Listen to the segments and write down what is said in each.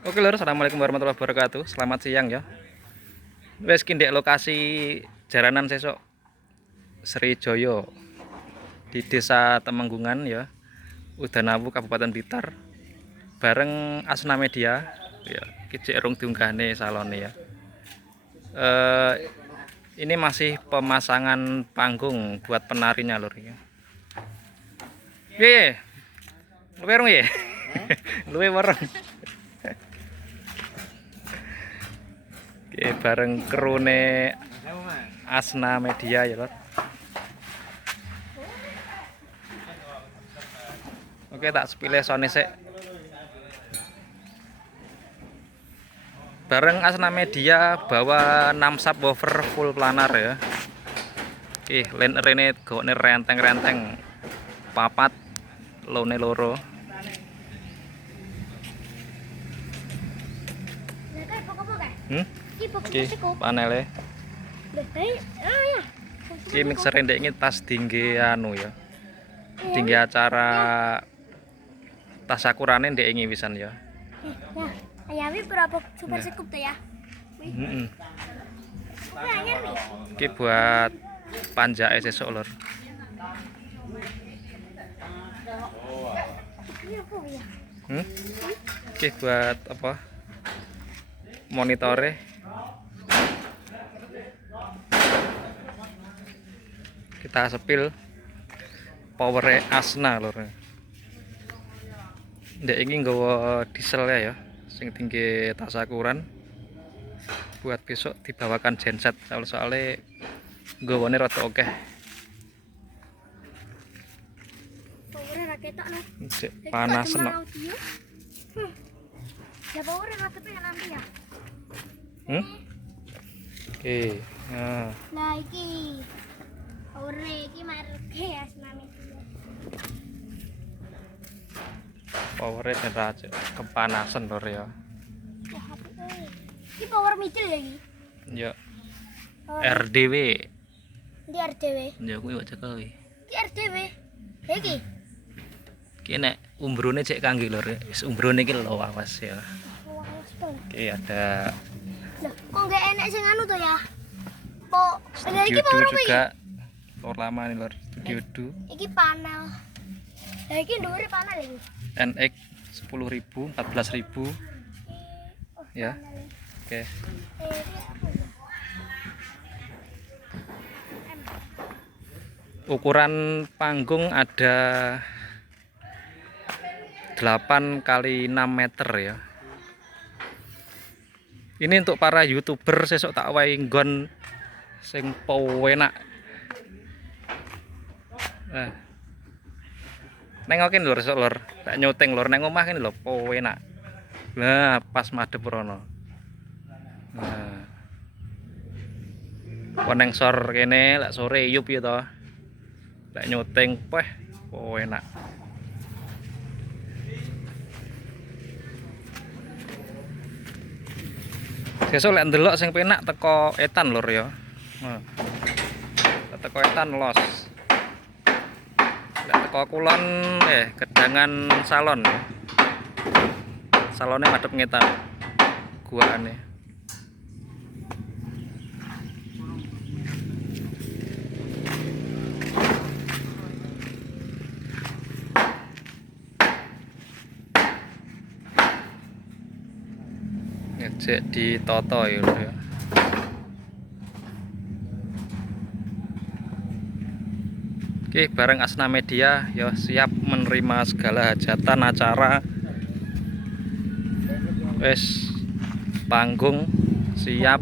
Oke lur, assalamualaikum warahmatullahi wabarakatuh. Selamat siang ya. Wes ki ndek lokasi jaranan sesok Srijoyo di Desa Temenggungan ya, Udanawu Kabupaten Blitar. Bareng Asna Media ya, kijek rung diunggahne salone ya. Ini masih pemasangan panggung buat penarinya lur ya. Piye? Luwe rung ya? Luwe warung. Oke, bareng krune Asna Media ya lor. Oke, tak sepilih sone sik. Bareng Asna Media bawa 6 subwoofer full planar ya. Oke, rene gone renteng-renteng papat lone loro. Oke, panele. Oke, mixer ndek iki tas dingge anu ya. Dingge acara tasakurane ndek iki wisan ya. Ya, ini berapa super sekup tuh ya? Heeh. Oke, buat panjake sesuk lur. Oke, buat apa? Monitore. Kita sepil power Asna lur. Ndek iki nggawa diesel ya, sing tinggi tasakuran. Buat besok dibawakan genset soalnya nggawane rada akeh. Powernya raketok no. Panasen kok. Ya powernya raketnya nanti ya. Oke. Nah, Nah, iki powernya iki merke ya senami. powernya dan kepanasan lur ya. Ya, ini power middle ya iki. Ya. Power RDW. di RDW. Ya kuwi kok cekel kuwi. Di RDW. Ya iki. Ki nek umbrone cek kangge lur. Wis umbrone iki lho awas ya. Oke, ada Loh, kok enggak enak sing anu tuh ya? Kok bener iki studio power apa iki? juga. Lor lama nih lur, studio du. Iki panel. Ya iki dhuwure panel iki. NX 10.000, 14.000 ya. Oke. Ukuran panggung ada 8 kali 6 meter ya. Ini untuk para YouTuber sesuk tak wae nggon sing penak. Nah. Nengokin lur sesuk lur, tak nyuting lur nang omah kene lho penak. Lah pas madhep rono. Nah. Koneng sor kene lek sore yup ya to. Lek nyuting peh enak. Sesuk lek ndelok sing penak teko etan lur ya. Nah. Teko etan los. Lek teko kulon gedangan salon. Salone madhep ngetan. Guaane. Ngejek ditoto ya lho ya. Oke, bareng Asna Media ya siap menerima segala hajatan acara. Wes panggung siap.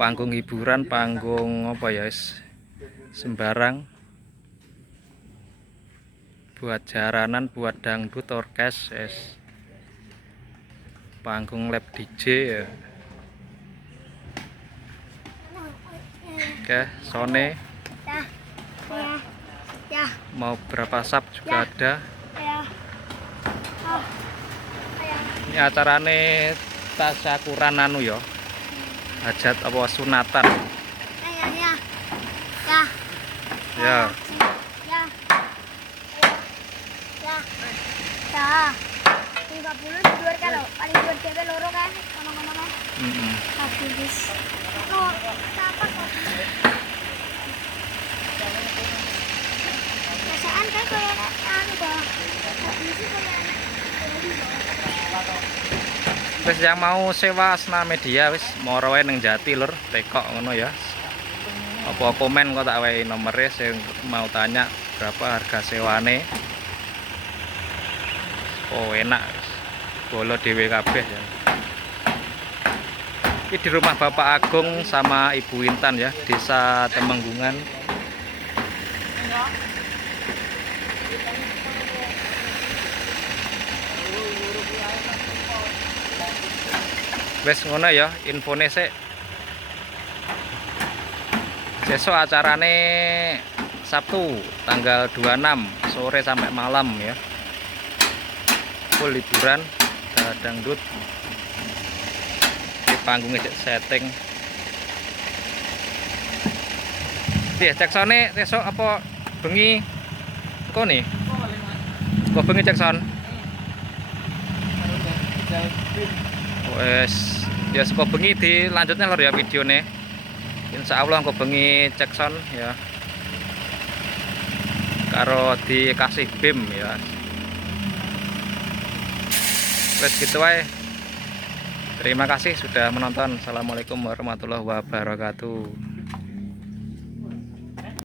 Panggung hiburan, panggung apa ya wis sembarang. Buat jaranan, buat dangdut, orkes, wes. Panggung lab DJ ya. Oke, Sone Ya. Ya. Ya. mau berapa sub juga ada. Ya. Oh. Ya. Ini acarane tasyakuran anu ya. Hajat apa sunatan. Ya. Ya. Ya. Ya. Ya. Ya. Ya. 50 di luar kalau paling luar dhewe loro kan kono-kono kan. Heeh. Habis. No, apa kok? Perasaan kayak koyo anu kok. Isi koyo Wis yang mau sewa Asna Media wis moro wae ning Jati lur, tekok ngono ya. Apa komen kok tak wae nomere sing mau tanya berapa harga sewane. Oh enak. Bolo dhewe kabeh ya. Ini di rumah Bapak Agung sama Ibu Intan ya, Desa Temenggungan. Wes ngono ya, infone sik. Besok acarane Sabtu tanggal 26 sore sampai malam ya. Full liburan, ada dangdut. Di panggungnya setting. Piye cek sone besok apa bengi kok nih? Kok bengi cek son? Wes, ya saka bengi dilanjutnya lor ya videone. Insya Allah kok bengi cek son ya. Karo dikasih BIM ya. Wes gitu wae. Terima kasih sudah menonton. Assalamualaikum warahmatullahi wabarakatuh.